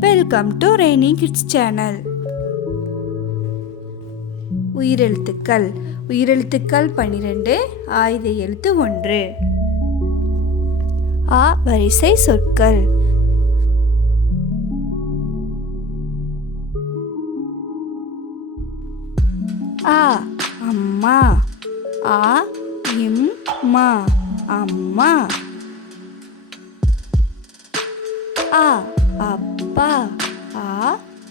Welcome to rainy kids channel உயிரெழுத்துக்கள். உயிரெழுத்துக்கள் பன்னிரெண்டு ஆயுத எழுத்து ஒன்று. ஆ வரிசை சொற்கள். ஆ அம்மா. ஆ இம் மா. அம்மா. ஆ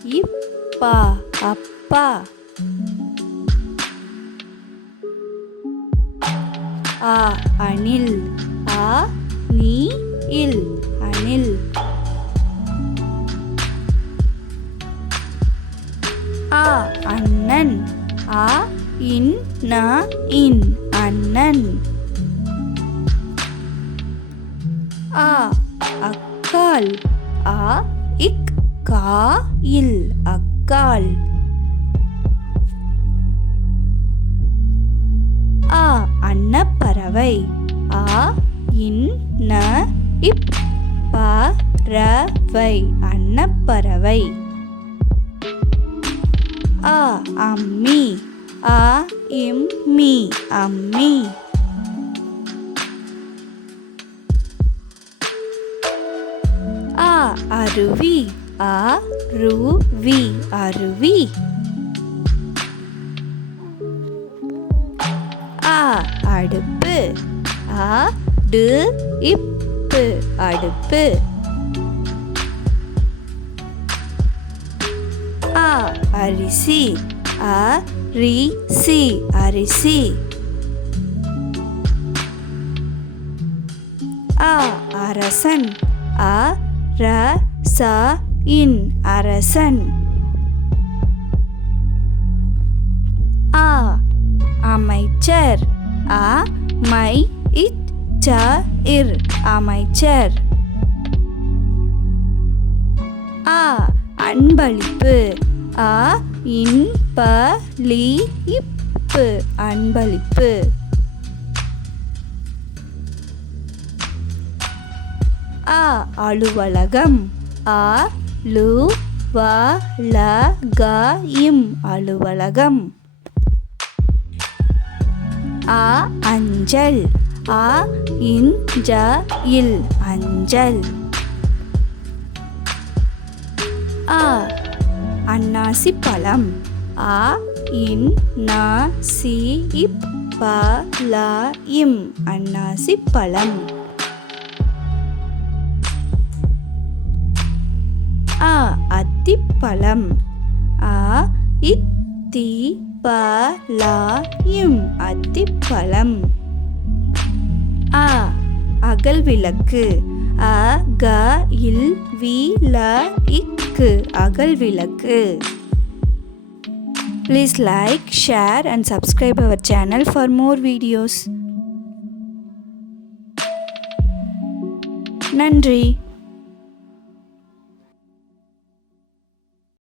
இப்பா அப்பா. ஆ அணில். ஆ நீ இல். அணில். ஆ அண்ணன். ஆ இன் நா இன். அண்ணன். ஆ அக்கால் ஆ இக் கா இல் அக்கால். ஆ அன்னப்பறவை. ஆ இன் ந இப் ப அன்னப்பறவை. ஆ அம்மி. ஆ இம் மீ அம்மி. ஆ அருவி. ஆ ரு வி அருவி ஆ அடுப்பு. ஆ டு இப்பு அடுப்பு. ஆ அரிசி. அ ரி சி அரிசி. ஆ அரசன். அ ர ச இன் அரசன். ஆ அமைச்சர். அ மை இச் ச இர் அமைச்சர். ஆ அன்பளிப்பு. அ இன் ப லி இப்பு அன்பளிப்பு. ஆ அலுவலகம். ஆ லு வ ல க இம் அலுவலகம். அ அஞ்சல். அ இன் ஜ இல் அஞ்சல். அ அன்னாசி பழம் அ இன் நா சி இப் ப ல இம் அன்னாசி பழம் அத்திப்பழம் அ இத்தி ப ல இம் அத்திப்பழம். அ அகல் விளக்கு. அ க இல் வி ல இக்கு அகல் விளக்கு. Please like share and subscribe our channel for more videos நன்றி.